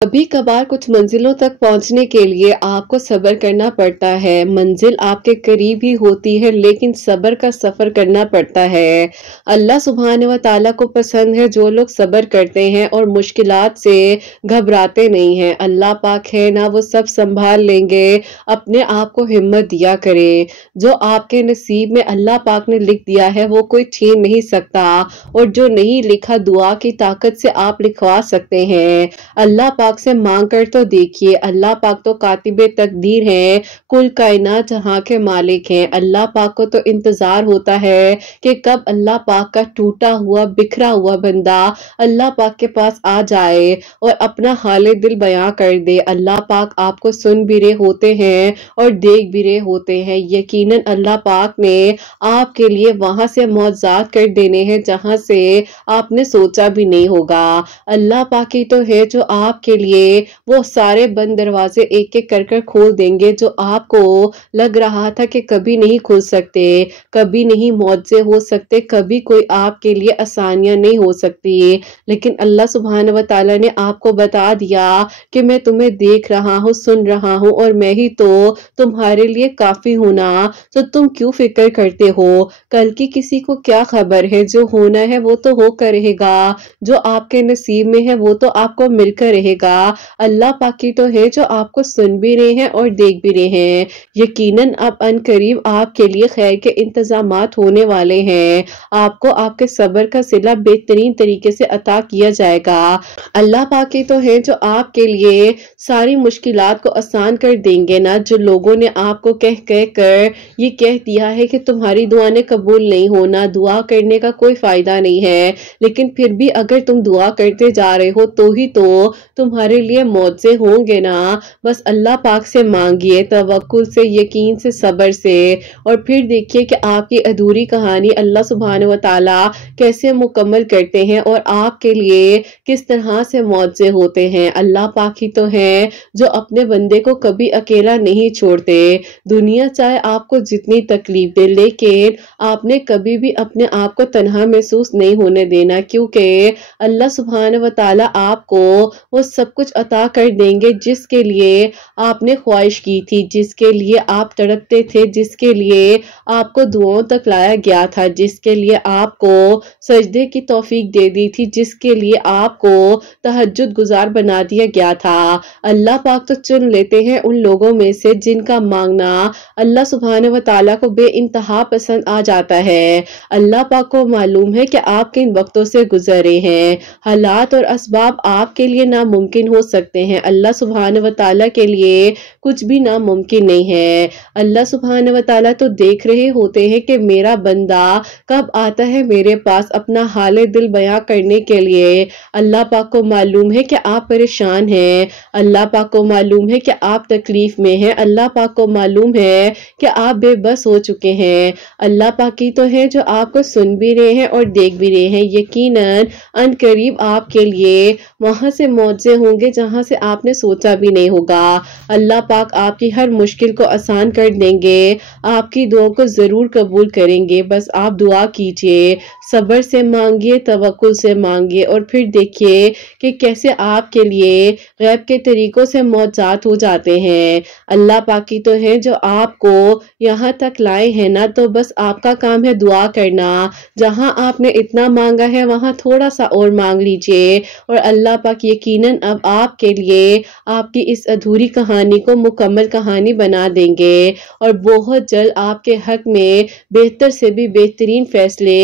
कभी कभार कुछ मंजिलों तक पहुंचने के लिए आपको सब्र करना पड़ता है। मंजिल आपके करीब ही होती है लेकिन सब्र का सफर करना पड़ता है। अल्लाह सुब्हान व तआला को पसंद है जो लोग सब्र करते हैं और मुश्किलात से घबराते नहीं हैं। अल्लाह पाक है ना, वो सब संभाल लेंगे। अपने आप को हिम्मत दिया करें। जो आपके नसीब में अल्लाह पाक ने लिख दिया है वो कोई छीन नहीं सकता, और जो नहीं लिखा दुआ की ताकत से आप लिखवा सकते हैं। अल्लाह पाक से मांग कर तो देखिए। अल्लाह पाक तो कातिबे तकदीर हैं, कुल कायनात जहां के मालिक हैं। अल्लाह पाक को तो इंतजार होता है कि कब अल्लाह पाक का टूटा हुआ बिखरा हुआ बंदा अल्लाह पाक के पास आ जाए और अपना हाले दिल बयां कर दे। अल्लाह पाक आपको सुन भी रहे होते हैं और देख भी रहे होते हैं। यकीनन अल्लाह पाक ने आपके लिए वहां से मौजज़ात कर देने हैं जहां से आपने सोचा भी नहीं होगा। अल्लाह पाक ही तो है जो आपके लिए वो सारे बंद दरवाजे एक एक कर खोल देंगे जो आपको लग रहा था कि कभी नहीं खुल सकते, कभी नहीं मौजे हो सकते, कभी कोई आपके लिए आसानियां नहीं हो सकती। लेकिन अल्लाह सुब्हान व तआला ने आपको बता दिया कि मैं तुम्हें देख रहा हूँ, सुन रहा हूँ और मैं ही तो तुम्हारे लिए काफी हूं ना, तो तुम क्यों फिक्र करते हो। कल की किसी को क्या खबर है, जो होना है वो तो होकर रहेगा, जो आपके नसीब में है वो तो आपको मिलकर रहेगा। अल्लाह पाक ही तो है जो आपको सुन भी रहे हैं और देख भी रहे हैं। यकीनन अब अनकरीब आपके लिए खैर के इंतजामात होने वाले हैं। आपको आपके सब्र का सिला बेहतरीन तरीके से अता किया जाएगा। अल्लाह पाक ही तो है जो आपके लिए सारी मुश्किलात को आसान कर देंगे ना। जो लोगों ने आपको कह कह कर ये कह दिया है कि तुम्हारी दुआ ने कबूल नहीं होना, दुआ करने का कोई फायदा नहीं है, लेकिन फिर भी अगर तुम दुआ करते जा रहे हो तो ही तो तुम्हारे लिए मौजे होंगे ना। बस अल्लाह पाक से मांगिए, तवक्कुल से, यकीन से, सब्र से, और फिर देखिए कि आपकी अधूरी कहानी अल्लाह सुब्हान व तआला कैसे मुकम्मल करते हैं और आपके लिए किस तरह से मौजे होते हैं। अल्लाह पाक ही तो है जो अपने बंदे को कभी अकेला नहीं छोड़ते। दुनिया चाहे आपको जितनी तकलीफ दे, लेकिन आपने कभी भी अपने आप को तन्हा महसूस नहीं होने देना, क्योंकि अल्लाह सुब्हान व तआला आपको वो सब कुछ अता कर देंगे जिसके लिए आपने ख्वाहिश की थी, जिसके लिए आप तड़पते थे, जिसके लिए आपको दुआओं तक लाया गया था, जिसके लिए आपको सजदे की तौफीक दे दी थी, जिसके लिए आपको तहज्जुद गुजार बना दिया गया था। अल्लाह पाक तो चुन लेते हैं उन लोगों में से जिनका मांगना अल्लाह सुब्हान व तआला को बेइंतहा पसंद आ जाता है। अल्लाह पाक को मालूम है कि आप किन वक्तों से गुजरे हैं। हालात और असबाब आपके लिए नामुमकिन हो सकते हैं, अल्लाह सुब्हान व तआला के लिए कुछ भी नामुमकिन नहीं है। अल्लाह सुब्हान व तआला तो देख रहे होते हैं कि मेरा बंदा कब आता है मेरे पास अपना हाले दिल बयां करने के लिए। अल्लाह पाक को मालूम है कि आप परेशान हैं, अल्लाह पाक को मालूम है कि आप तकलीफ में हैं, अल्लाह पाक को मालूम है कि आप बेबस हो चुके हैं। अल्लाह पाक ही तो है जो आपको सुन भी रहे हैं और देख भी रहे हैं। यकीनन अनकरीब आपके लिए वहां से मौजे होंगे जहां से आपने सोचा भी नहीं होगा। अल्लाह पाक आपकी हर मुश्किल को आसान कर देंगे, आपकी दुआ को जरूर कबूल करेंगे। बस आप दुआ कीजिए, सब्र से मांगिए, तवक्कुल से मांगिए, और फिर देखिए कि कैसे आपके लिए गैब के तरीकों से मौजज़ात हो जाते हैं। अल्लाह पाक ही तो है जो आपको यहाँ तक लाए हैं ना, तो बस आपका काम है दुआ करना। जहां आपने इतना मांगा है वहां थोड़ा सा और मांग लीजिए, और अल्लाह पाक यकीनन अब आपके लिए आपकी इस अधूरी कहानी को मुकम्मल कहानी बना देंगे और बहुत जल्द आपके हक में बेहतर से भी बेहतरीन फैसले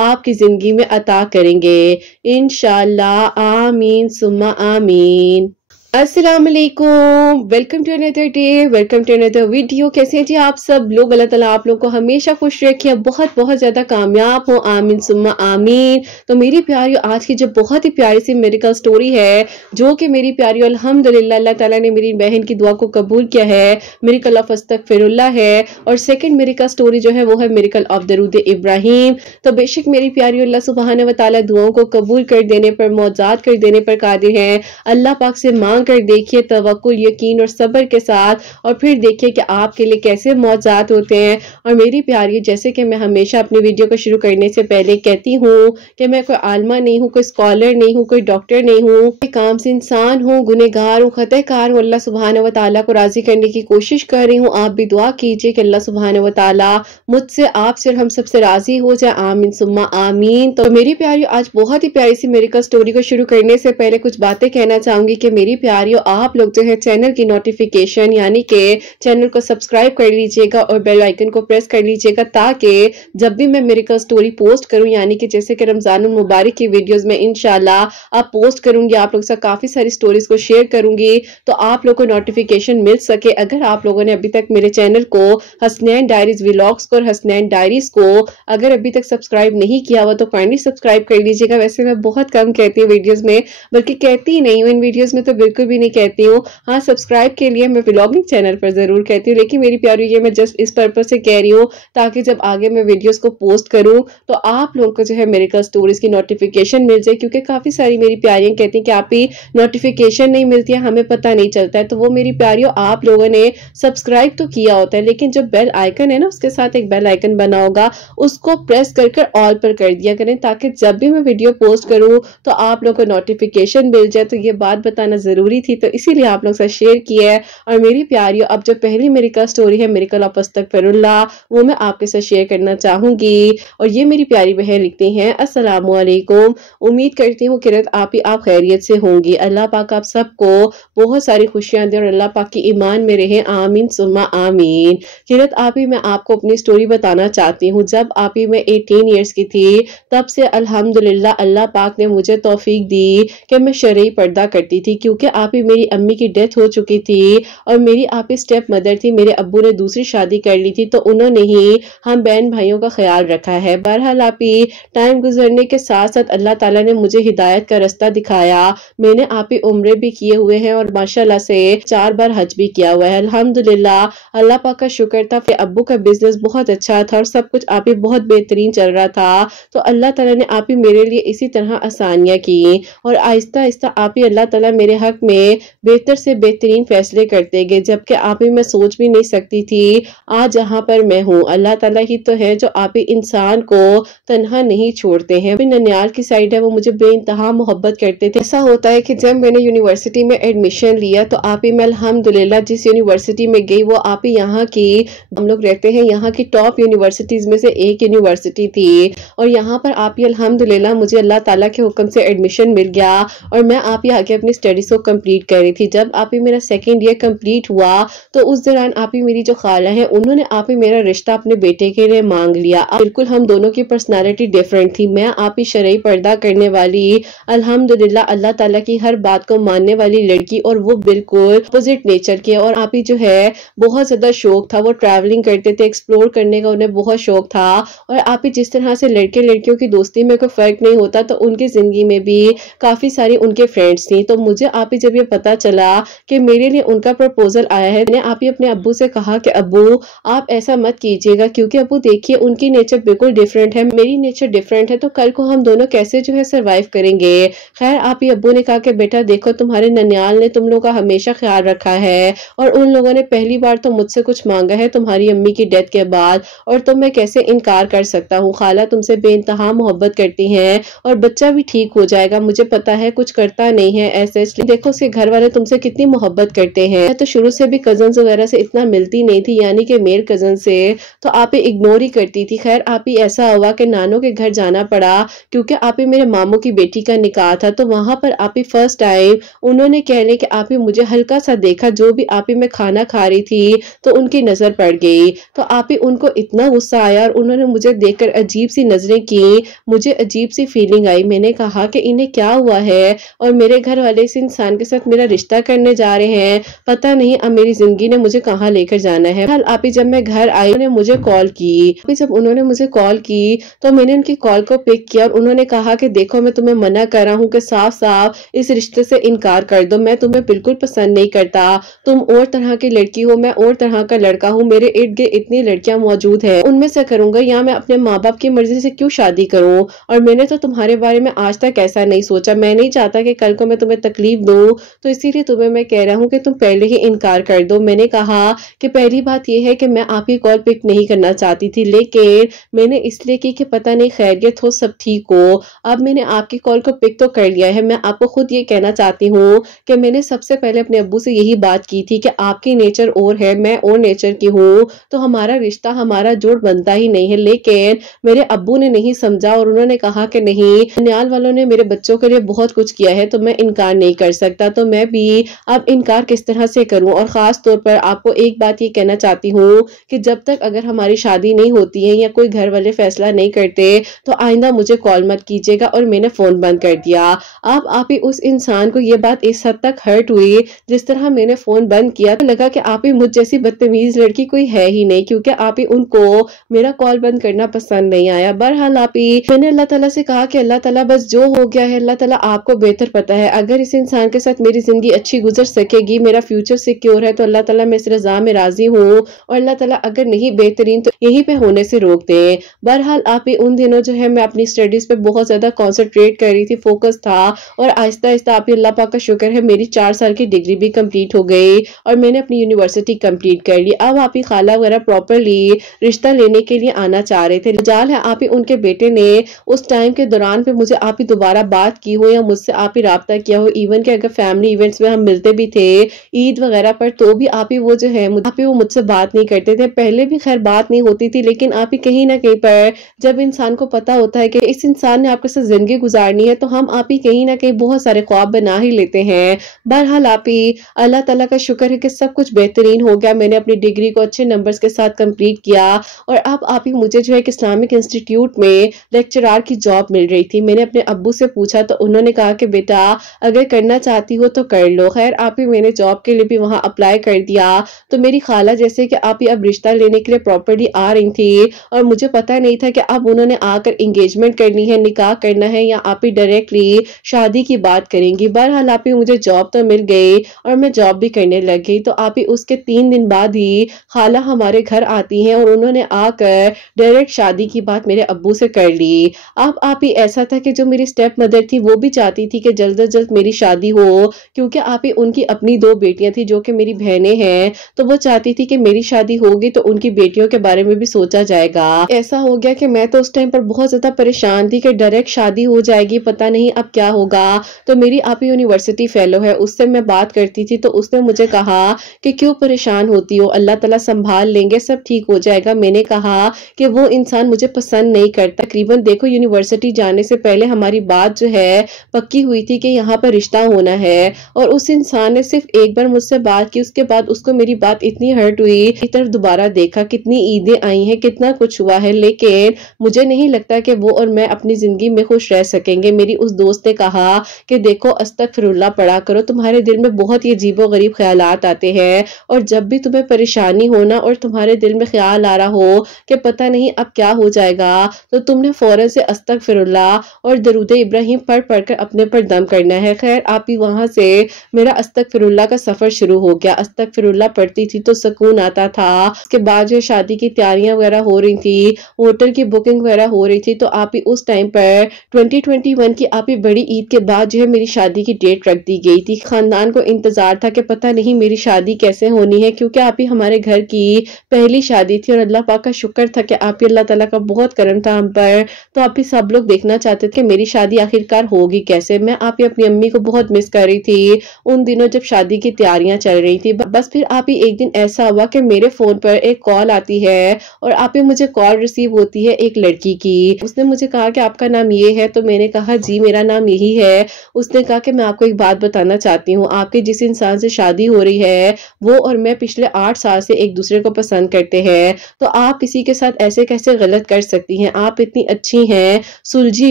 आपकी जिंदगी में अता करेंगे इंशाअल्लाह। आमीन सुम्मा आमीन। अस्सलाम वालेकुम, welcome to another day, welcome to another video. कैसे हैं जी आप सब लोग। अल्लाह ताला आप लोगों को हमेशा खुश रखे, बहुत बहुत ज़्यादा कामयाब हो, आमीन सुम्मा आमीन। तो मेरी प्यारी आज की जो बहुत ही प्यारी सी मेरिकल स्टोरी है, जो कि मेरी प्यारी अल्हम्दुलिल्लाह अल्लाह ताला ने मेरी बहन की दुआ को कबूल किया है, मेरिकल ऑफ अस्तगफिरुल्लाह है। और सेकंड मेरिकल स्टोरी जो है वो है मेरिकल ऑफ दरूद इब्राहिम। तो बेशक मेरी प्यारी अल्लाह सुब्हान व तआला दुआओं को कबूल कर देने पर, मौजज़ात कर देने पर कादिर है। अल्लाह पाक से मांग मांग कर देखिए तवक्कुल, यकीन और सब्र के साथ, और फिर देखिए कि आपके लिए कैसे मौज़ात होते हैं। और मेरी प्यारी, जैसे कि मैं हमेशा अपनी वीडियो को शुरू करने से पहले कहती हूँ कि मैं कोई आलिमा नहीं हूँ, कोई स्कॉलर नहीं हूँ, कोई डॉक्टर नहीं हूँ, एक काम से इंसान हूँ, गुनहगार हूँ, खताकार हूँ। अल्लाह सुब्हानहू व तआला को राज़ी करने की कोशिश कर रही हूँ। आप भी दुआ कीजिए कि अल्लाह सुब्हानहू व तआला मुझसे, आपसे और हम सबसे राज़ी हो जाए। आमीन सुम्मा आमीन। तो मेरी प्यारी, आज बहुत ही प्यारी सी मेडिकल स्टोरी को शुरू करने से पहले कुछ बातें कहना चाहूंगी कि मेरी प्यारियों, आप लोग जो है चैनल की नोटिफिकेशन यानी कि चैनल को सब्सक्राइब कर लीजिएगा और बेल आइकन को प्रेस कर लीजिएगा, ताकि जब भी मैं मेडिकल स्टोरी पोस्ट करूं, यानी कि जैसे कि रमजान मुबारक की वीडियोस में इंशाल्लाह आप पोस्ट करूंगी, आप लोग से काफी सारी स्टोरीज को शेयर करूंगी, तो आप लोग को नोटिफिकेशन मिल सके। अगर आप लोगों ने अभी तक मेरे चैनल को हसनैन डायरीज व्लॉग्स को और हसनैन डायरीज को अगर अभी तक सब्सक्राइब नहीं किया हुआ तो काइंडली सब्सक्राइब कर लीजिएगा। वैसे मैं बहुत कम कहती हूँ वीडियोस में, बल्कि कहती ही नहीं हूँ इन वीडियोस में, तो बिल्कुल भी नहीं कहती हूँ। हाँ, सब्सक्राइब के लिए मैं व्लॉगिंग चैनल पर जरूर कहती हूँ, लेकिन मेरी प्यारी ये मैं जस्ट इस पर्पज से कह रही हूँ ताकि जब आगे मैं वीडियोस को पोस्ट करूँ तो आप लोगों को जो है मेडिकल स्टोरीज की नोटिफिकेशन मिल जाए, क्योंकि काफी सारी मेरी प्यारियां कहती हैं कि आप ही नोटिफिकेशन नहीं मिलती है, हमें पता नहीं चलता है। तो वो मेरी प्यारियों, आप लोगों ने सब्सक्राइब तो किया होता है, लेकिन जो बेल आइकन है ना, उसके साथ एक बेल आइकन बना होगा, उसको प्रेस कर ऑल पर कर दिया करें, ताकि जब भी मैं वीडियो पोस्ट करूं तो आप लोगों को नोटिफिकेशन मिल जाए। तो ये बात बताना जरूरी थी, तो इसीलिए आप लोग से शेयर किया है। और मेरी प्यारियों, अब जो पहली मेडिकल स्टोरी है, मेडिकल ऑफ अस्तगफिरुल्लाह, वो मैं आपके साथ शेयर करना चाहूंगी। और ये मेरी प्यारी बहन लिखती हैं, अस्सलामु अलैकुम, उम्मीद करती हूँ किरत आप खैरियत से होंगी। अल्लाह पाक आप सबको बहुत सारी खुशियां दे और अल्लाह पाक की ईमान में रहे, आमीन सुम्मा आमीन। किरत आप ही, मैं आपको अपनी स्टोरी बताना चाहती हूँ। जब आप ही मैं 18 ईयर्स की थी, तब से अल्हम्दुलिल्लाह अल्लाह पाक ने मुझे तौफीक दी कि मैं शरई पर्दा करती थी, क्योंकि आप ही मेरी अम्मी की डेथ हो चुकी थी और मेरी आप ही स्टेप मदर थी। मेरे अब्बू ने दूसरी शादी कर ली थी, तो उन्होंने ही हम बहन भाइयों का ख्याल रखा है। बहरहाल आप ही टाइम गुजरने के साथ साथ अल्लाह ताला ने मुझे हिदायत का रास्ता दिखाया। मैंने आप ही उम्रे भी किए हुए हैं और माशाल्लाह से 4 बार हज भी किया हुआ है। अल्हम्दुलिल्लाह अल्लाह पाक का शुक्र था कि अब्बू का बिजनेस बहुत अच्छा था और सब कुछ आप ही बहुत बेहतरीन चल रहा था। तो अल्लाह ताला ने आप ही मेरे लिए इसी तरह आसानियां की और आहिस्ता आहिस्ता आप ही अल्लाह ताला मेरे हक में बेहतर से बेहतरीन फैसले करते गए, जबकि आप ही मैं सोच भी नहीं सकती थी आज जहाँ पर मैं हूँ। अल्लाह ताला ही तो है जो आप ही इंसान को तन्हा नहीं छोड़ते हैं। ननियाल की साइड है, वो मुझे बेइंतहा मोहब्बत करते थे। ऐसा होता है कि जब मैंने यूनिवर्सिटी में एडमिशन लिया तो आप ही मैं अल्हम्दुलिल्लाह जिस यूनिवर्सिटी में गई वो आप ही यहाँ की, हम लोग रहते हैं यहाँ की टॉप यूनिवर्सिटीज में से एक यूनिवर्सिटी थी। और यहाँ पर आप ही अल्हम्दुलिल्लाह मुझे अल्लाह ताला के हुक्म से एडमिशन मिल गया और मैं आप ही आगे अपनी स्टडीज को कंप्लीट कर रही थी। जब आप ही मेरा सेकेंड ईयर कंप्लीट हुआ तो उस दौरान आप ही मेरी जो खाला है उन्होंने आप ही मेरा रिश्ता अपने बेटे के लिए मांग लिया। बिल्कुल हम दोनों की पर्सनालिटी डिफरेंट थी। मैं आप ही शरई पर्दा करने वाली, अल्हम्दुलिल्लाह अल्लाह ताला की हर बात को मानने वाली लड़की, और वो बिल्कुल अपोजिट नेचर के। और आप ही जो है बहुत ज्यादा शौक था, वो ट्रैवलिंग करते थे, एक्सप्लोर करने का उन्हें बहुत शौक था। और आप ही जिस तरह से लड़के लड़कियों की दोस्ती में कोई फर्क नहीं होता, तो उनकी जिंदगी में भी काफी सारी उनके फ्रेंड्स थी। तो मुझे आप ही जब ये पता चला कि मेरे लिए उनका प्रपोजल आया है, मैंने आप ही अपने अब्बू से कहा कि अब्बू आप ऐसा मत कीजिएगा, क्योंकि अब्बू देखिए उनकी नेचर बिल्कुल डिफरेंट है, मेरी नेचर डिफरेंट है, तो कल को हम दोनों कैसे जो है सरवाइव करेंगे। खैर आप ही अब्बू ने कहा कि बेटा देखो तुम्हारे ननियाल ने तुम लोगों का हमेशा ख्याल रखा है और उन लोगों ने पहली बार तो मुझसे कुछ मांगा है तुम्हारी अम्मी की डेथ के बाद, और तो मैं कैसे इनकार कर सकता हूँ। खाला तुमसे बेइंतहा मोहब्बत करती हैं और बच्चा भी ठीक हो जाएगा, मुझे पता है कुछ करता नहीं है ऐसे, इसलिए देखो उसके घर वाले तुमसे कितनी मोहब्बत करते हैं। मैं तो शुरू से भी कजन वगैरह से इतना मिलती नहीं थी, यानी कि मेल कजन से, तो आप ही इग्नोर ही करती थी। खैर आप ही ऐसा हुआ कि नानों के घर जाना पड़ा, क्योंकि आप ही मेरे मामू की बेटी का निकाह था। तो वहां पर आप ही फर्स्ट टाइम उन्होंने कहने कि आप ही मुझे हल्का सा देखा, जो भी आप ही मैं खाना खा रही थी तो उनकी नजर पड़ गई। तो आप ही उनको इतना गुस्सा आया और उन्होंने मुझे देखकर अजीब सी नजरें की, मुझे अजीब सी फीलिंग आई। मैंने कहा कि इन्हें क्या हुआ है और मेरे घर वाले इस इंसान के साथ मेरा रिश्ता करने जा रहे हैं, पता नहीं अब मेरी जिंदगी ने मुझे कहाँ लेकर जाना है। हाल आप ही जब मैं घर आई उन्होंने मुझे कॉल की, जब उन्होंने मुझे कॉल की तो मैंने उनकी कॉल को पिक किया और उन्होंने कहा कि देखो मैं तुम्हें मना कर रहा हूँ कि साफ साफ इस रिश्ते से इनकार कर दो, मैं तुम्हें बिल्कुल पसंद नहीं करता, तुम और तरह की लड़की हो, मैं और तरह का लड़का हूँ, मेरे इर्द गिर्द इतनी लड़कियां मौजूद है, उनमें से करूंगा या मैं अपने माँ बाप की मर्जी से क्यों शादी करूँ। और मैंने तो तुम्हारे बारे में आज तक ऐसा नहीं सोचा, मैं नहीं चाहता कि कल को मैं तुम्हें तकलीफ दूं हूँ, तो इसीलिए तुम्हें मैं कह रहा हूँ कि तुम पहले ही इनकार कर दो। मैंने कहा कि पहली बात ये है कि मैं आपकी कॉल पिक नहीं करना चाहती थी, लेकिन मैंने इसलिए की कि पता नहीं खैरियत हो, सब ठीक हो। अब मैंने आपकी कॉल को पिक तो कर लिया है। मैं आपको खुद ये कहना चाहती हूँ कि मैंने सबसे पहले अपने अब्बू से यही बात की थी कि आपकी नेचर और है, मैं और नेचर की हूँ, तो हमारा रिश्ता, हमारा जोड़ बनता ही नहीं है। लेकिन मेरे अब्बू ने नहीं समझा और उन्होंने कहा कि नहीं, ननिहाल वालों ने मेरे बच्चों के लिए बहुत कुछ किया है, तो मैं इनकार नहीं कर सकता। तो मैं भी अब इनकार किस तरह से करूं? और खास तौर पर आपको एक बात ये कहना चाहती हूँ कि जब तक अगर हमारी शादी नहीं होती है या कोई घर वाले फैसला नहीं करते, तो आइंदा मुझे कॉल मत कीजिएगा। और मैंने फोन बंद कर दिया। अब आप ही उस इंसान को ये बात इस हद तक हर्ट हुई, जिस तरह मैंने फोन बंद किया तो लगा कि आप ही मुझ जैसी बदतमीज लड़की कोई है ही नहीं, क्योंकि आप ही उनको मेरा कॉल बंद करना पसंद नहीं आया। बहरहाल आप ही, मैंने अल्लाह ताला से कहा कि अल्लाह ताला बस जो हो गया है अल्लाह ताला आपको बेहतर पता है। अगर इस इंसान के साथ मेरी जिंदगी अच्छी गुजर सकेगी, मेरा फ्यूचर सिक्योर है, तो अल्लाह ताला मैं इस रजा में राजी हूँ। और अल्लाह ताला अगर नहीं बेहतरीन तो यहीं पे होने से रोक दे। बहरहाल आप ही, उन दिनों जो है मैं अपनी स्टडीज पे बहुत ज्यादा कॉन्सेंट्रेट कर रही थी, फोकस था। और आहिस्ता आहिस्ता आप ही, अल्लाह पाक का शुक्र है, मेरी 4 साल की डिग्री भी कंप्लीट हो गई और मैंने अपनी यूनिवर्सिटी कंप्लीट कर ली। अब आप ही खाला वगैरह प्रॉपरली रिश्ता लेने के लिए आना चाह रहे थे। जाल है आप ही, उनके बेटे ने उस टाइम के दौरान पे मुझे आप ही दोबारा बात की हो या मुझसे आप ही राब्ता किया हो, इवन के अगर फैमिली इवेंट्स में हम मिलते भी थे ईद वगैरह पर, तो भी आप ही वो जो है आप ही वो मुझसे बात नहीं करते थे। पहले भी खैर बात नहीं होती थी, लेकिन आप ही कहीं ना कहीं पर जब इंसान को पता होता है कि इस इंसान ने आपके साथ जिंदगी गुजारनी है, तो हम आप ही कहीं ना कहीं बहुत सारे ख्वाब बना ही लेते हैं। बहरहाल आप ही, अल्लाह ताला का शुक्र है कि सब कुछ बेहतरीन हो गया। मैंने अपनी डिग्री को अच्छे नंबर्स के साथ कंप्लीट किया और अब आप ही मुझे जो है इस्लामिक इंस्टीट्यूट में लेक्चरार की जॉब मिल रही थी। मैंने अपने अब्बू से पूछा तो उन्होंने कहा कि बेटा अगर करना चाहती हो तो कर लो। खैर आप ही, मैंने जॉब के लिए भी वहां अप्लाई कर दिया। तो मेरी खाला जैसे कि आप ही अब रिश्ता लेने के लिए प्रॉपर्ली आ रही थी और मुझे पता नहीं था कि अब उन्होंने आकर एंगेजमेंट करनी है, निकाह करना है या आप ही डायरेक्टली शादी की बात करेंगी। बहरहाल आप ही, मुझे जॉब तो मिल गई और मैं जॉब भी करने लग गई। तो आप ही उसके 3 दिन बाद ही खाला हमारे घर आती हैं और उन्होंने आकर डायरेक्ट शादी की बात मेरे अब्बू से कर ली। अब आप ही ऐसा था कि जो मेरी स्टेप मदर थी वो भी चाहती थी कि जल्द से जल्द मेरी शादी हो, क्योंकि आप ही उनकी अपनी 2 बेटियां थी जो कि मेरी बहनें हैं, तो वो चाहती थी कि मेरी शादी होगी तो उनकी बेटियों के बारे में भी सोचा जाएगा। ऐसा हो गया कि मैं तो उस टाइम पर बहुत ज्यादा परेशान थी कि डायरेक्ट शादी हो जाएगी, पता नहीं अब क्या होगा। तो मेरी आप ही यूनिवर्सिटी फेलो है, उससे मैं बात करती थी, तो उसने मुझे कहा कि क्यों परेशान होती हो, अल्लाह ताला संभाल लेंगे, सब ठीक हो जाएगा। मैंने कहा कि वो इंसान मुझे पसंद नहीं करता। तकरीबन देखो यूनिवर्सिटी जाने से पहले हमारी बात जो है पक्की हुई थी कि यहाँ पर रिश्ता होना है, और उस इंसान ने सिर्फ एक बार मुझसे बात की, उसके बाद उसको मेरी बात इतनी हर्ट हुई। एक तरफ दोबारा देखा, कितनी ईदें आई हैं, कितना कुछ हुआ है, लेकिन मुझे नहीं लगता कि वो और मैं अपनी जिंदगी में खुश रह सकेंगे। मेरी उस दोस्त ने कहा कि देखो अस्तगफिरुल्लाह पढ़ा करो, तुम्हारे दिल में बहुत ही अजीबो गरीब ख्यालात आते हैं, और जब भी तुम्हें परेशानी होना और तुम्हारे दिल में ख्याल आ रहा हो कि पता नहीं अब क्या हो जाएगा, तो तुमने फौरन से अस्तगफिरुल्लाह और दरूद इब्राहिम पढ़ पढ़कर अपने पर दम करना है। खैर आप ही, वहां से मेरा अस्तगफिरुल्लाह का सफर शुरू हो गया। अस्तगफिरुल्लाह पढ़ती थी तो सुकून आता था। उसके बाद जो शादी की तैयारियां वगैरह हो रही थी, होटल की बुकिंग वगैरह हो रही थी, तो आप ही उस टाइम पर 2021 की आप ही बड़ी ईद के बाद जो है मेरी शादी की डेट रख दी गई थी। खानदान को इंतजार था कि पता नहीं मेरी शादी कैसे होनी है, क्योंकि आप ही हमारे घर की पहली शादी थी और अल्लाह पाक का शुक्र था कि आप ही अल्लाह ताला का बहुत करम था हम पर। तो आप ही सब लोग देखना चाहते थे कि मेरी शादी आखिरकार होगी कैसे। मैं आप ही अपनी अम्मी को बहुत मिस कर रही थी उन दिनों जब शादी की तैयारियां चल रही थी। बस फिर आप ही एक दिन ऐसा हुआ कि मेरे फोन पर एक कॉल आती है और आप ही मुझे कॉल रिसीव होती है एक लड़की की। उसने मुझे कहा कि आपका नाम ये है, तो मैंने कहा जी मेरा नाम यही है। उसने कहा कि मैं आपको एक बात बताना चाहती हूँ, आपके जिस इंसान से शादी हो रही है वो और मैं पिछले 8 साल से एक दूसरे को पसंद करते हैं, तो आप किसी के साथ ऐसे कैसे गलत कर सकती हैं। आप इतनी अच्छी हैं, सुलझी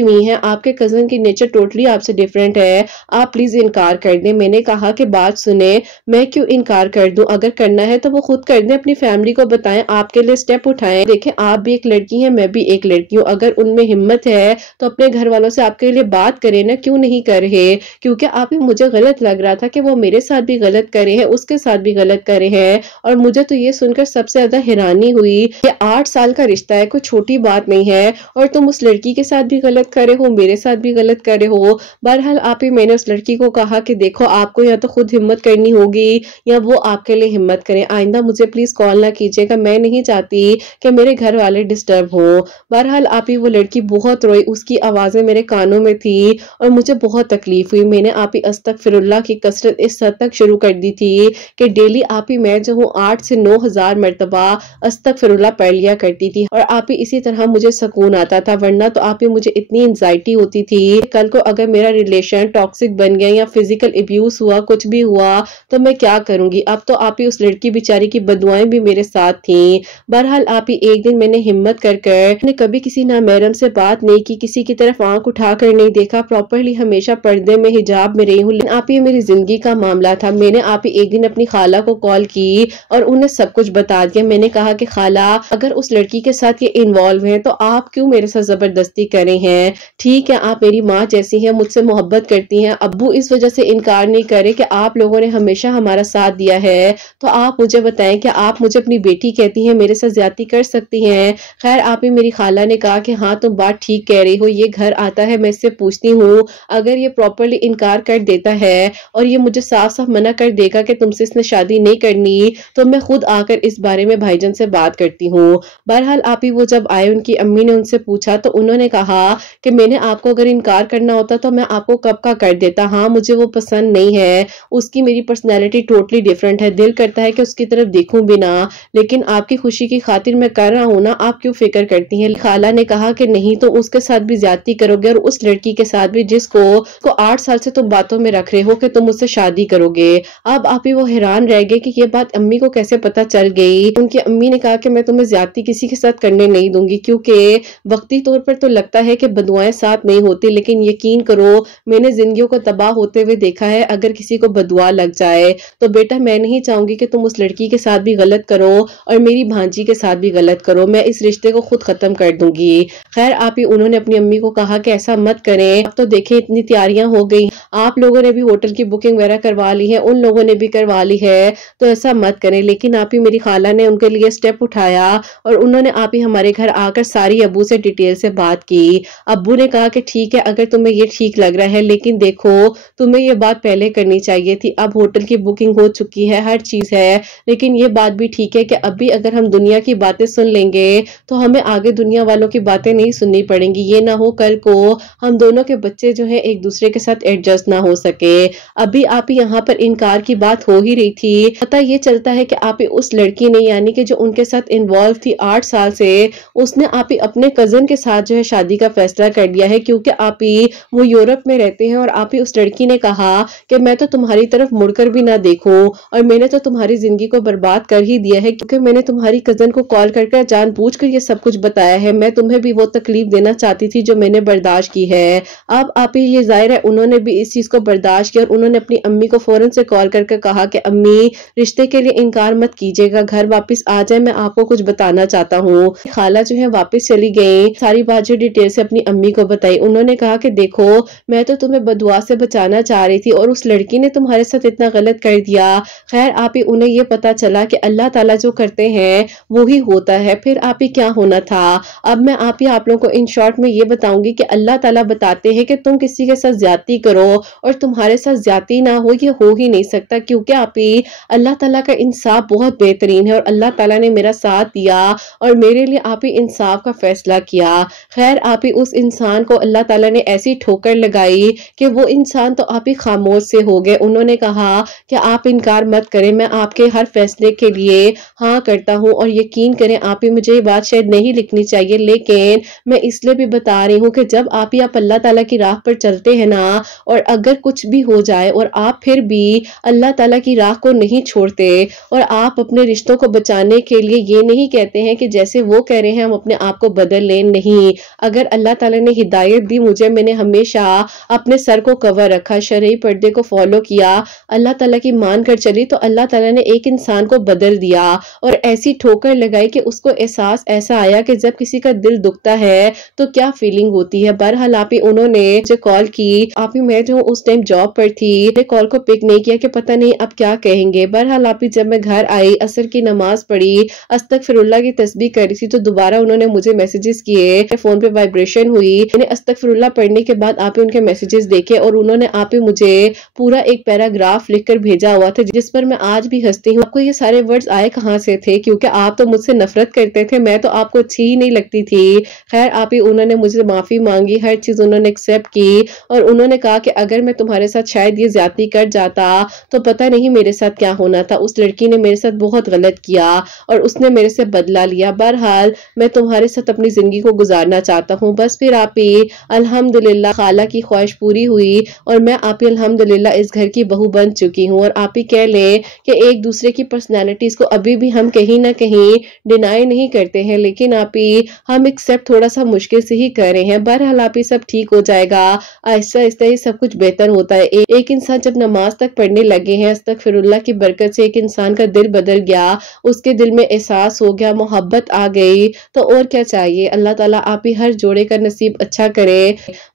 हुई हैं, आपके कजन की नेचर टोटली आपसे डिफरेंट है, आप प्लीज इनकार कर दें। मैंने कहा कि बात सुने, मैं क्यों इनकार कर दूं, अगर करना है तो वो खुद कर दें, अपनी फैमिली को बताएं, आपके लिए स्टेप उठाएं। देखें आप भी एक लड़की हैं, मैं भी एक लड़की हूँ, अगर उनमें हिम्मत है तो अपने घर वालों से आपके लिए बात करें ना, क्यों नहीं कर रहे। क्योंकि आप ही मुझे गलत लग रहा था कि वो मेरे साथ भी गलत करे हैं, उसके साथ भी गलत करे हैं, और मुझे तो ये सुनकर सबसे ज्यादा हैरानी हुई कि 8 साल का रिश्ता है, कोई छोटी बात नहीं है, और तुम उस लड़की के साथ भी गलत करे हो, मेरे साथ भी गलत करे हो। बहरहाल आप ही, मैंने उस लड़की को कहा कहा कि देखो आपको या तो खुद हिम्मत करनी होगी या वो आपके लिए हिम्मत करें, आइंदा मुझे प्लीज कॉल ना कीजिएगा, मैं नहीं चाहती कि मेरे घर वाले डिस्टर्ब हो। बहरहाल आप ही वो लड़की बहुत रोई, उसकी आवाजें मेरे कानों में थी और मुझे बहुत तकलीफ हुई। मैंने आप ही अस्तगफिरुल्लाह की कसरत इस हद तक शुरू कर दी थी कि डेली आप ही मैं जो हूँ 8 से 9,000 मरतबा अस्तगफिरुल्लाह पढ़ लिया करती थी और आप ही इसी तरह मुझे सुकून आता था, वरना तो आप ही मुझे इतनी एंजाइटी होती थी कल को अगर मेरा रिलेशन टॉक्सिक बन गया या फिजिकल अब्यूज हुआ, कुछ भी हुआ तो मैं क्या करूंगी। अब तो आप ही उस लड़की बेचारी की बदुआएं भी मेरे साथ थी। बहरहाल आप ही एक दिन मैंने हिम्मत कर मैंने कभी किसी नामहरम से बात नहीं की, किसी की तरफ आंख उठाकर नहीं देखा, प्रॉपरली हमेशा पर्दे में हिजाब में रही हूँ, लेकिन आप ही मेरी जिंदगी का मामला था। मैंने आप ही एक दिन अपनी खाला को कॉल की और उन्हें सब कुछ बता दिया। मैंने कहा कि खाला अगर उस लड़की के साथ ये इन्वॉल्व है तो आप क्यों मेरे साथ जबरदस्ती करे हैं। ठीक है आप मेरी माँ जैसी हैं, मुझसे मोहब्बत करती हैं, अब्बू इस वजह से इनकार नहीं करे कि आप लोगों ने हमेशा हमारा साथ दिया है, तो आप मुझे बताएं कि आप मुझे अपनी बेटी कहती हैं, मेरे साथ ज्यादती कर सकती हैं। खैर आप ही मेरी खाला ने कहा कि हाँ तुम बात ठीक कह रही हो, ये घर आता है मैं इससे पूछती हूँ, अगर ये प्रॉपरली इनकार कर देता है और ये मुझे साफ साफ मना कर देगा कि तुमसे इसने शादी नहीं करनी, तो मैं खुद आकर इस बारे में भाईजान से बात करती हूँ। बहरहाल आप ही वो जब आए उनकी अम्मी ने उनसे पूछा तो उन्होंने कहा कि मैंने आपको अगर इनकार करना होता तो मैं आपको कब का कर देता, हाँ मुझे वो पसंद नहीं है, उसकी मेरी पर्सनैलिटी टोटली डिफरेंट है, दिल करता है कि उसकी तरफ देखूं भी ना, लेकिन आपकी खुशी की खातिर मैं कर रहा हूं ना, आप क्यों फिक्र करती हैं। खाला ने कहा कि नहीं तो उसके साथ भी ज्यादती करोगे और उस लड़की के साथ भी जिसको 8 साल से तुम बातों में रख रहे हो कि तुम उससे शादी करोगे। अब आप ही वो हैरान रह गए कि ये बात अम्मी को कैसे पता चल गई। उनकी अम्मी ने कहा कि मैं तुम्हें ज्यादती किसी के साथ करने नहीं दूंगी, क्योंकि वक्ती तौर पर तो लगता है कि बदुआएं साथ नहीं होती, लेकिन यकीन करो मैंने जिंदगियों को तबाह होते हुए देखा है। अगर किसी को बदुआ लग जाए तो बेटा मैं नहीं चाहूंगी कि तुम उस लड़की के साथ भी गलत करो और मेरी भांजी के साथ भी गलत करो, मैं इस रिश्ते को खुद खत्म कर दूंगी। खैर आप ही उन्होंने अपनी अम्मी को कहा कि ऐसा मत करें, अब तो देखें इतनी तैयारियां हो गई, आप लोगों ने भी होटल की बुकिंग वगैरह करवा ली है, उन लोगों ने भी करवा ली है, तो ऐसा मत करें। लेकिन आप ही मेरी खाला ने उनके लिए स्टेप उठाया और उन्होंने आप ही हमारे घर आकर सारी अब्बू से डिटेल से बात की। अब्बू ने कहा कि ठीक है अगर तुम्हें ये ठीक लग रहा है, लेकिन देखो तुम्हें ये बात पहले करनी चाहिए थी, अब होटल की बुकिंग हो चुकी है, हर चीज है, लेकिन ये बात भी ठीक है कि अभी अगर हम दुनिया की बातें सुन लेंगे तो हमें आगे दुनिया वालों की बातें नहीं सुननी पड़ेंगी, ये ना हो कल को हम दोनों के बच्चे जो है एक दूसरे के साथ एडजस्ट ना हो सके। अभी आप यहाँ पर इनकार की बात हो ही रही थी, पता ये चलता है कि आप उस लड़की ने यानी कि जो उनके साथ इन्वॉल्व थी 8 साल से, उसने आप अपने कजन के साथ जो है शादी का फैसला कर लिया है, क्योंकि आप ही वो यूरोप में रहते हैं और आप ही उस लड़की ने कहा कि मैं तो तुम्हारी तरफ मुड़कर भी ना देखूं और मैंने तो तुम्हारी जिंदगी को बर्बाद कर ही दिया है, क्योंकि मैंने तुम्हारी कजन को कॉल करके जानबूझकर ये सब कुछ बताया है, मैं तुम्हें भी वो तकलीफ देना चाहती थी जो मैंने बर्दाश्त की है। अब आप ही ये जाहिर है उन्होंने भी इस चीज को बर्दाश्त किया और उन्होंने अपनी अम्मी को फौरन से कॉल करके कहा कि अम्मी रिश्ते के लिए इनकार मत कीजिएगा, घर वापस आ जाए, मैं आपको कुछ बताना चाहता हूँ। खाला जो है वापस चली गई, सारी बात जो डिटेल से अपनी अम्मी को बताई। उन्होंने कहा कि देखो मैं तो तुम्हें बदुआ से बचाना चाह रही थी और उस लड़की ने तुम्हारे साथ इतना गलत कर दिया। खैर आप ही उन्हें ये पता चला कि अल्लाह ताला जो करते हैं वो ही होता है, फिर आप ही क्या होना था। अब मैं आप लोगों को इन शॉर्ट में ये बताऊंगी कि अल्लाह ताला बताते हैं कि तुम किसी के साथ ज्यादती करो और तुम्हारे साथ ज्यादती ना हो, ये हो ही नहीं सकता, क्योंकि आप ही अल्लाह ताला का इंसाफ बहुत बेहतरीन है और अल्लाह ताला ने मेरा साथ दिया और मेरे लिए आप ही इंसाफ का फैसला किया। खैर आप ही उस इंसान को अल्लाह ताला ने ऐसी ठोकर लगाई कि वो इंसान तो आप ही खामोश से हो गए। उन्होंने कहा कि आप इनकार मत करें, मैं आपके हर फैसले के लिए हाँ करता हूँ और यकीन करें आप ही मुझे ये बात शायद नहीं लिखनी चाहिए, लेकिन मैं इसलिए भी बता रही हूँ कि जब आप ही आप अल्लाह ताला की राह पर चलते हैं ना और अगर कुछ भी हो जाए और आप फिर भी अल्लाह ताला की राह को नहीं छोड़ते और आप अपने रिश्तों को बचाने के लिए ये नहीं कहते हैं कि जैसे वो कह रहे हैं हम अपने आप को बदल लें, नहीं, अगर अल्लाह ताला ने हिदायत दी मुझे, मैंने हमेशा अपने सर को कवर रखा, शरई पर्दे को फॉलो किया, अल्लाह ताला की मान कर चली, तो अल्लाह ताला ने एक इंसान को बदल दिया और ऐसी ठोकर लगाई कि उसको एहसास ऐसा आया कि जब किसी का दिल दुखता है तो क्या फीलिंग होती है। बहरहाल आप ही उन्होंने मुझे कॉल की, आप ही मैं जो उस टाइम जॉब पर थी, कॉल को पिक नहीं किया कि पता नहीं अब क्या कहेंगे। बहरहाल आप ही जब मैं घर आई, असर की नमाज पढ़ी, अस्तगफिरुल्लाह की तस्बीह कर रही थी तो दोबारा उन्होंने मुझे मैसेजेस किए, फोन पे वाइब्रेशन हुई, मैंने अस्तगफिरुल्लाह पढ़ने के बाद आप ही उनके मैसेजेस देखे और उन्होंने आप ही आपी मुझे पूरा एक पैराग्राफ लिखकर भेजा हुआ था, जिस पर मैं आज भी हंसती हूँ। आपको ये सारे वर्ड्स आए कहाँ से थे? क्योंकि आप तो मुझसे नफरत करते थे, मैं तो आपको अच्छी ही नहीं लगती थी। खैर आपी उन्होंने मुझसे माफी मांगी, हर चीज उन्होंने एक्सेप्ट की और उन्होंने कहा कि अगर मैं तुम्हारे साथ शायद ये ज्यादती कर जाता तो पता नहीं मेरे साथ क्या होना था। उस लड़की ने मेरे साथ बहुत गलत किया और उसने मेरे से बदला लिया। बहरहाल मैं तुम्हारे साथ अपनी जिंदगी को गुजारना चाहता हूँ। बस फिर आप ही अल्हम्दुलिल्लाह खाला की ख्वाहिश पूरी हुई और मैं आप ही अल्हम्दुलिल्लाह इस घर की बहू बन चुकी हूँ। और आप ही कह लें कि एक दूसरे की पर्सनैलिटीज को अभी भी हम कहीं ना कहीं डिनाई नहीं करते हैं, लेकिन आप ही हम एक्सेप्ट थोड़ा सा मुश्किल से ही कर रहे हैं। बहरहाल आप ही सब ठीक हो जाएगा, आहिस्ता आहिस्ता ही सब कुछ बेहतर होता है। एक इंसान जब नमाज तक पढ़ने लगे हैं, अस्तगफिरुल्लाह की बरकत से एक इंसान का दिल बदल गया, उसके दिल में एहसास हो गया, मोहब्बत आ गई, तो और क्या चाहिए। अल्लाह ताला आप ही हर जोड़े का नसीब अच्छा करे।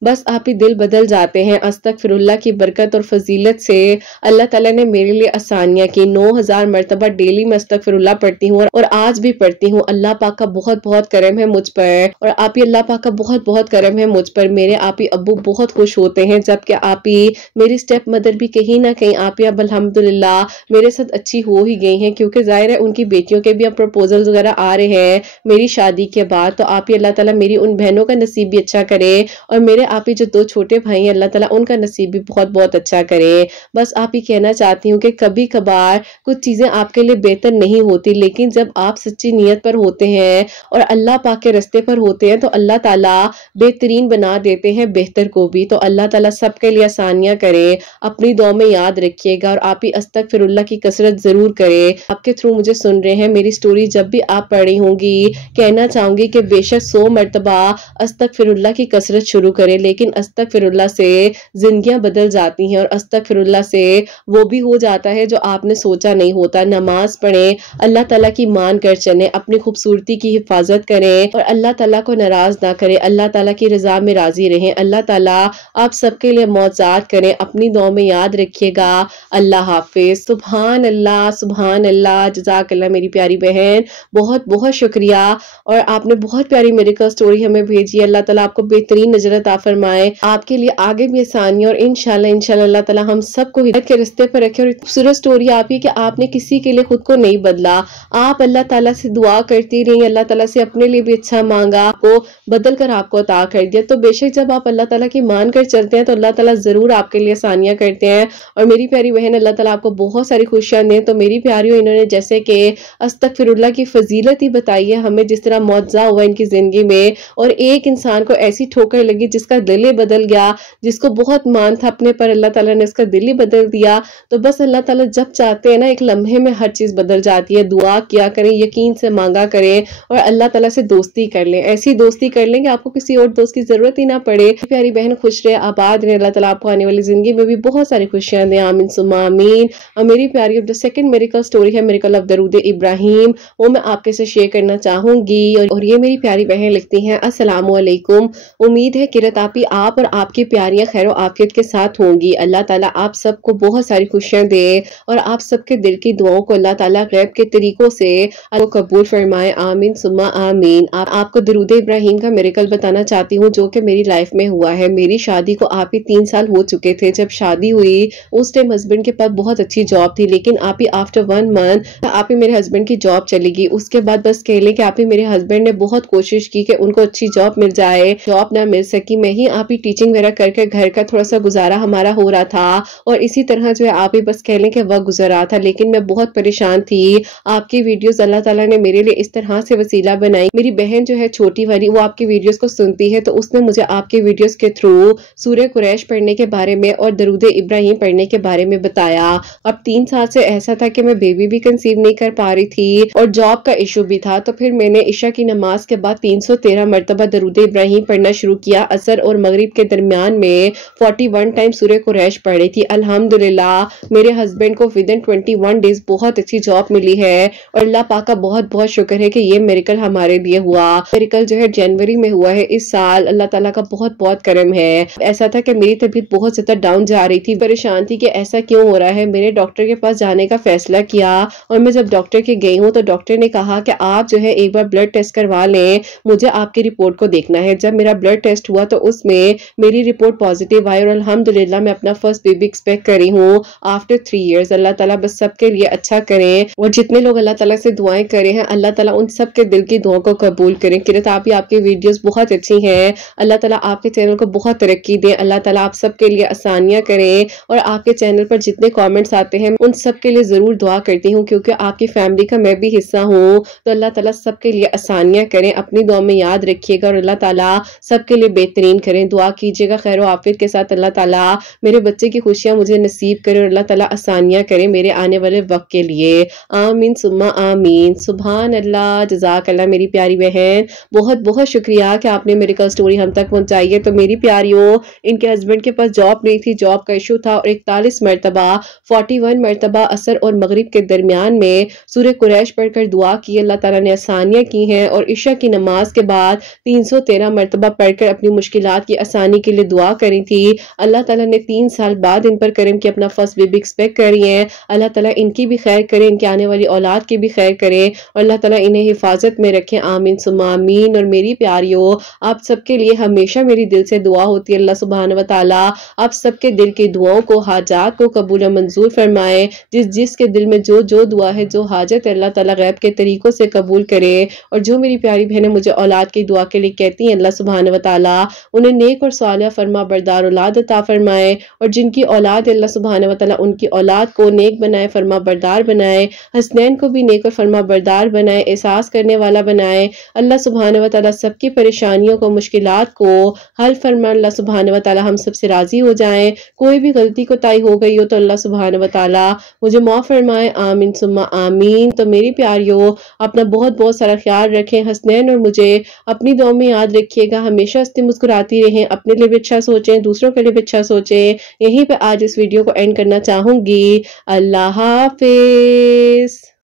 बस आप ही दिल बदल जाते हैं। अस्तगफिरुल्लाह की बरकत और फजीलत से अल्लाह ताला ने मेरे लिए आसानियां की। 9000 मरतबा डेली मैं अस्तगफिरुल्लाह पढ़ती हूँ और आज भी पढ़ती हूँ। अल्लाह पाक का बहुत बहुत करम है मुझ पर और आप ही अल्लाह पाक का बहुत बहुत करम है मुझ पर। मेरे आप ही अब्बू बहुत खुश होते हैं, जबकि आप ही मेरी स्टेप मदर भी कहीं ना कहीं आप ही अब अल्हम्दुलिल्लाह मेरे साथ अच्छी हो ही गई हैं, क्योंकि जाहिर है उनकी बेटियों के भी अब प्रपोजल्स वगैरह आ रहे हैं मेरी शादी के बाद। तो आप ही अल्लाह ताला मेरी उन बहनों का नसीब भी अच्छा करे और मेरे आप ही जो 2 छोटे भाई हैं अल्लाह ताला उनका नसीब भी बहुत बहुत अच्छा करे। बस आप ही कहना चाहती हूँ कि कभी कभार कुछ चीजें आपके लिए बेहतर नहीं होती, लेकिन जब आप सच्ची नीयत पर होते हैं और अल्लाह पाक के रास्ते पर होते हैं तो अल्लाह ताला बेहतरीन बना देते हैं बेहतर को भी। तो अल्लाह ताला सबके लिए आसानियां करे। अपनी दुआ में याद रखिएगा और आप ही अस्तगफिरुल्लाह की कसरत जरूर करें। आपके थ्रू मुझे सुन रहे हैं, मेरी स्टोरी जब भी आप पढ़ी होंगी कहना चाहूंगी कि बेशक 100 मरतबा अस्तगफिरुल्लाह की कसरत शुरू करें, लेकिन अस्तगफिरुल्लाह से जिंदगियां बदल जाती हैं और अस्तगफिरुल्लाह से वो भी हो जाता है जो आपने सोचा नहीं होता। नमाज पढ़ें, अल्लाह ताला की मान कर चलें, अपनी खूबसूरती की हिफाजत करें और अल्लाह ताला को नाराज ना करें, अल्लाह ताला की रजा में राजी रहें। अल्लाह ताला आप सबके लिए मौज़ात करें। अपनी दुआ में याद रखिएगा। अल्लाह हाफिज। सुभान अल्लाह, सुभान अल्लाह, जज़ाकल्लाह मेरी प्यारी बहन, बहुत बहुत शुक्रिया। और आपने बहुत प्यारी मेडिकल स्टोरी हमें भेजी। अल्लाह ताला आपको बेहतरीन नजर अता फरमाए, आपके लिए आगे भी आसानी और इंशाल्लाह अल्लाह ताला हम सबको हिदायत के रास्ते पर रखे। और खूबसूरत स्टोरी आपकी कि आपने किसी के लिए खुद को नहीं बदला, आप अल्लाह ताला से दुआ करती रही, अल्लाह ताला से अपने लिए भी अच्छा मांगा, आपको बदल कर आपको अता कर दिया। तो बेशक जब आप अल्लाह ताला की मान कर चलते हैं तो अल्लाह ताला जरूर आपके लिए आसानियां करते हैं। और मेरी प्यारी बहन अल्लाह ताला आपको बहुत सारी खुशियां दें। तो मेरी प्यारियों, इन्होंने जैसे कि अस्तगफिरुल्लाह की फजीलत ही बताई है हमें, जिस तरह मौजज़ा हुआ इनकी जिंदगी में और एक इंसान को ऐसी ठोकर लगी जिसका दिल ही बदल गया, जिसको बहुत मान था अपने पर, अल्लाह ताला ने उसका दिल ही बदल दिया। तो बस अल्लाह ताला जब चाहते हैं ना, एक लम्हे में हर चीज बदल जाती है। दुआ किया करें, यकीन से मांगा करें और अल्लाह ताला से दोस्ती कर लें। ऐसी दोस्ती कर लें कि आपको किसी और दोस्त की जरूरत ही ना पड़े। प्यारी बहन खुश रहे, आबाद रहे, अल्लाह ताला आपको आने वाली जिंदगी में भी बहुत सारी खुशियां दें। आमीन सुम्मा आमीन। और मेरी प्यारी जो सेकंड मेरिकल स्टोरी है, मेरिकल ऑफ दरूद इब्राहिम, वो मैं आपके साथ शेयर करना चाहूंगी। और ये मेरी प्यारी बहन लिखती हैं, अस्सलामु अलैकुम। उम्मीद है किरत आपी आप और आपकी प्यारियां खैर आफियत के साथ होंगी। अल्लाह ताला आप सबको बहुत सारी खुशियां दे और आप सबके दिल की दुआओं को अल्लाह ताला गैब के तरीकों से आपको कबूल फरमाए। आमीन सुम्मा आमीन। आपको दरूद इब्राहिम का मिरेकल बताना चाहती हूँ जो कि मेरी लाइफ में हुआ है। मेरी शादी को आप ही 3 साल हो चुके थे। जब शादी हुई उस टाइम हस्बैंड के पास बहुत अच्छी जॉब थी, लेकिन आप ही आफ्टर 1 मंथ आप ही मेरे हस्बैंड की जॉब चली गई। उसके बाद बस कह लें कि आप ही मेरे हस्बैंड ने बहुत कोशिश की कि उनको अच्छी जॉब मिल जाए, जॉब ना मिल सकी। मैं ही आप ही टीचिंग वगैरह करके घर का थोड़ा सा गुजारा हमारा हो रहा था और इसी तरह जो है आप ही बस कह लें कि वक्त गुजर रहा था, लेकिन मैं बहुत परेशान थी। आपकी वीडियोस अल्लाह ताला ने मेरे लिए इस तरह से वसीला बनाई। मेरी बहन जो है छोटी वाली, वो आपकी वीडियोस को सुनती है, तो उसने मुझे आपकी वीडियोस के थ्रू सूरह कुरैश पढ़ने के बारे में और दरूद इब्राहिम पढ़ने के बारे में बताया। अब 3 साल से ऐसा था कि मैं बेबी भी कंसीव नहीं कर पा रही थी और जॉब का इशू भी था। तो फिर मैंने इशा की नमाज के बाद 313 मरतबा दरूद इब्राहिम पढ़ना शुरू किया। असर और मगरिब के दरमियान में 41 टाइम सूरह कुरैश पढ़ी थी। अल्हम्दुलिल्लाह मेरे हस्बैंड को विद इन 21 डेज बहुत अच्छी जॉब मिली है और अल्लाह पाक का बहुत बहुत शुक्र है कि ये मिरेकल हमारे लिए हुआ। मिरेकल जो है जनवरी में हुआ है इस साल। अल्लाह ताला का बहुत बहुत करम है। ऐसा था कि मेरी तबीयत बहुत ज्यादा डाउन जा रही थी, परेशान थी कि ऐसा क्यों हो रहा है। मैंने डॉक्टर के पास जाने का फैसला किया और मैं जब डॉक्टर के गई हूँ तो डॉक्टर ने कहा कि आप जो है एक बार ब्लड टेस्ट करवा लें, मुझे आपकी रिपोर्ट को देखना है। जब मेरा ब्लड टेस्ट हुआ तो उसमें मेरी रिपोर्ट पॉजिटिव आई और अल्हम्दुलिल्लाह मैं अपना फर्स्ट बेबी एक्सपेक्ट करी हूँ आफ्टर 3 इयर्स। अल्लाह ताला बस सबके लिए अच्छा करें, और जितने लोग अल्लाह ताला से दुआएं करे हैं अल्लाह ताला उन सब के दिल की दुआओं को कबूल करें। किरत आप ही आपकी वीडियोस बहुत अच्छी हैं, अल्लाह ताला आपके चैनल को बहुत तरक्की दे, अल्लाह ताला आप सबके लिए आसानियां करें। और आपके चैनल पर जितने कमेंट्स आते हैं उन सब के लिए ज़रूर दुआ करती हूँ, क्योंकि आपकी फैमिली का मैं भी हिस्सा हूँ। तो अल्लाह ताला सबके लिए आसानियां करें, अपनी दुआ में याद रखिएगा और अल्लाह ताला सबके लिए बेहतरीन करें। दुआ कीजिएगा खैर व आफियत के साथ, अल्लाह ताला मेरे बच्चे की खुशियां मुझे नसीब करे और अल्लाह ताला आसानियां करे मेरे आने वाले वक्त के लिए। आमीन सुम्मा आमीन। सुभान अल्लाह, जज़ाक अल्लाह। मेरी प्यारी बहन बहुत बहुत शुक्रिया कि आपने मेडिकल स्टोरी हम तक पहुंचाई है। तो मेरी प्यारियों, इनके हस्बैंड के पास जॉब नहीं थी, जॉब का इशू था, और 41 मरतबा 41 मरतबा असर और मगरिब के दरमियान में सूरह कुरैश पढ़कर दुआ की, अल्लाह ताला ने आसानियां की हैं। और इशा की नमाज के बाद 313 मरतबा पढ़कर अपनी मुश्किलात की आसानी के लिए दुआ करी थी। अल्लाह ताला ने 3 साल बाद इन पर करम की अपना फर्स्ट बेबी एक्सपेक्ट कर रही हैं। अल्लाह ताला इनकी भी खैर करे, इनके आने वाली औलाद की भी खैर करे, और अल्लाह ताला इन्हें हिफाजत में रखे। आमीन सुम्मा आमीन। और मेरी प्यारियों, आप सबके लिए हमेशा मेरी दिल से दुआ होती है, अल्लाह सुब्हान व तआला आप सबके दिल की दुआओं को, हाजात को कबूल मंजूर फरमाए। जिसके दिल में जो जो दुआ है, जो हाजत है, अल्लाह ताला गैब के तरीकों से कबूल करे। और जो मेरी प्यारी बहनें मुझे औलाद की दुआ के लिए कहती हैं, अल्लाह सुब्हान व तआला उन्हें नेक और सालिह फरमा बरदार औलाद अता फरमाए। और जिनकी औलाद अल्लाह सुब्हान व तआला उनकी औलाद को नेक बनाए, फरमा बरदार बनाए, हसनैन को भी नेक और फरमा बरदार बनाए, एहसास करने वाला बनाए। अल्लाह सुब्हान व तआला सबकी परेशानियों को, मुश्किलात को हल फरमा। अल्लाह सुब्हान व तआला हम सबसे राजी हो जाएं। कोई भी गलती कोताही हो गई हो तो अल्लाह सुब्हान व तआला मुझे माफ फरमाए। आमीन सुम्मा आमीन। तो मेरी प्यारियों, अपना बहुत बहुत सारा ख्याल रखें। हसनैन और मुझे अपनी दुआ में याद रखिएगा, हमेशा हंसती मुस्कुराती रहें, अपने लिए भी अच्छा सोचें, दूसरों के लिए भी अच्छा सोचें। यहीं पे आज इस वीडियो को एंड करना चाहूंगी। अल्लाह हाफिज।